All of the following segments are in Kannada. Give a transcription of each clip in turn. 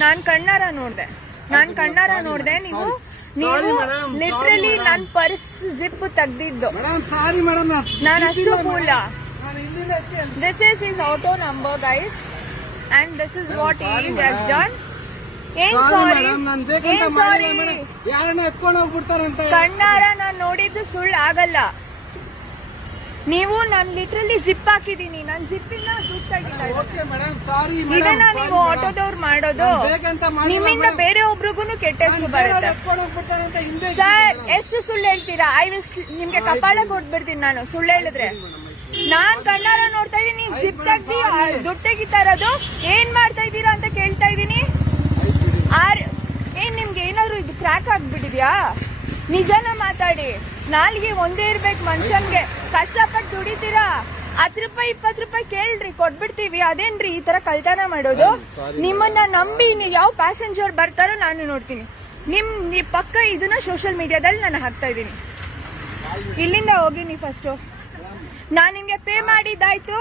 ನಾನ್ ಕಣ್ಣಾರ ನೋಡ್ದೆ ನೀವು ಲಿಟ್ರಲಿ ನನ್ ಪರ್ಸ್ ಜಿಪ್ ತೆಗ್ದಿದ್ದು. ನಾನು ಅಷ್ಟು ಕೂಲ. This is his auto number, guys, and this is what he has done. ಏನ್ ಸಾರಿ ಕಣ್ಣಾರ ನಾನ್ ನೋಡಿದ್ದು ಸುಳ್ಳು ಆಗಲ್ಲ. ನೀವು ನಾನು ಲಿಟ್ರಲಿ ಜಿಪ್ ಹಾಕಿದೀನಿ, ನಾನು ಜಿಪ್ಪಿನ ದುಡ್ಡು ತೆಗಿತಾ ಇದನ್ನ ನೀವು ಆಟೋದವ್ರು ಮಾಡೋದು. ನಿಮ್ಮಿಂದ ಬೇರೆ ಒಬ್ರಿಗೂ ಕೆಟ್ಟ ಹೆಸರು ಬರುತ್ತೆ ಸರ್. ಎಷ್ಟು ಸುಳ್ಳು ಹೇಳ್ತೀರಾ? ನಿಮ್ಗೆ ಕಪಾಳ ಕೊಟ್ಬಿಡ್ತೀನಿ ನಾನು ಸುಳ್ಳು ಹೇಳಿದ್ರೆ. ನಾನ್ ಕಣ್ಣಾರ ನೋಡ್ತಾ ಇದೀನಿ, ಜಿಪ್ ತೆಗ್ದಿ ದುಡ್ಡು ತೆಗಿತಾ ಇರೋದು. ಏನ್ ಮಾಡ್ತಾ ಇದ್ದೀರಾ ಅಂತ ಕೇಳ್ತಾ ಇದೀನಿ. ಏನ್ ನಿಮ್ಗೆ ಏನಾದ್ರು ಇದು ಕ್ರ್ಯಾಕ್ ಆಗ್ಬಿಟ್ಟಿದ್ಯಾ? ನಿಜನ ಮಾತಾಡಿ. ನಾಲ್ಗೆ ಒಂದೇ ಇರ್ಬೇಕು ಮನುಷ್ಯನ್ಗೆ. ಕಷ್ಟಪಟ್ಟು ದುಡಿತೀರಾ, 10 ರೂಪಾಯಿ 20 ರೂಪಾಯಿ ಕೇಳ್ರಿ, ಕೊಟ್ಬಿಡ್ತೀವಿ. ಅದೇನ್ರಿ ಈ ತರ ಕಳ್ತನ ಮಾಡೋದು? ನಿಮ್ಮನ್ನ ನಂಬಿ ನೀವು ಯಾವ ಪ್ಯಾಸೆಂಜರ್ ಬರ್ತಾರೋ ನಾನು ನೋಡ್ತೀನಿ. ನಿಮ್ ಪಕ್ಕ ಇದನ್ನ ಸೋಷಿಯಲ್ ಮೀಡಿಯಾದಲ್ಲಿ ನಾನು ಹಾಕ್ತಾ ಇದೀನಿ. ಇಲ್ಲಿಂದ ಹೋಗಿ ನೀವು ಫಸ್ಟ್. ನಾನ್ ನಿಮ್ಗೆ ಪೇ ಮಾಡಿದ್ದಾಯ್ತು.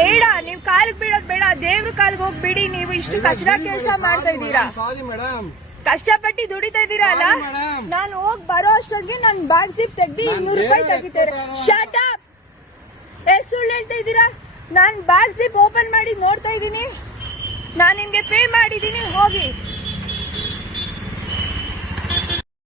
ಬೇಡ, ನೀವು ಕಾಲಿಗೆ ಬೀಳೋದ್ ಬೇಡ, ದೇವ್ರ ಕಾಲಿಗೆ ಹೋಗ್ಬಿಡಿ. ನೀವು ಇಷ್ಟು ಕಚಡ ಕೆಲಸ ಮಾಡ್ತಾ ಇದ್ದೀರಾ, ಕಷ್ಟಪಟ್ಟು ದುಡಿತಾ ಇದ್ದೀರಾ ಅಲ್ಲ. ನಾನು ಹೋಗಿ ಬರೋ ಅಷ್ಟೊಂದಿಗೆ ನನ್ ಬ್ಯಾಗ್ ಜಿಪ್ ತೆಗ್ದು 200 ರೂಪಾಯಿ ತೆಗಿತಾರೆ. Shut up. ಎಷ್ಟು ಸುಳ್ಳು ಹೇಳ್ತಾ ಇದ್ದೀರಾ? ನಾನ್ ಬ್ಯಾಗ್ ಜಿಪ್ ಓಪನ್ ಮಾಡಿ ನೋಡ್ತಾ ಇದ್ದೀನಿ. ನಾನ್ ನಿಮ್ಗೆ ಪೇ ಮಾಡಿದ್ದೀನಿ, ಹೋಗಿ.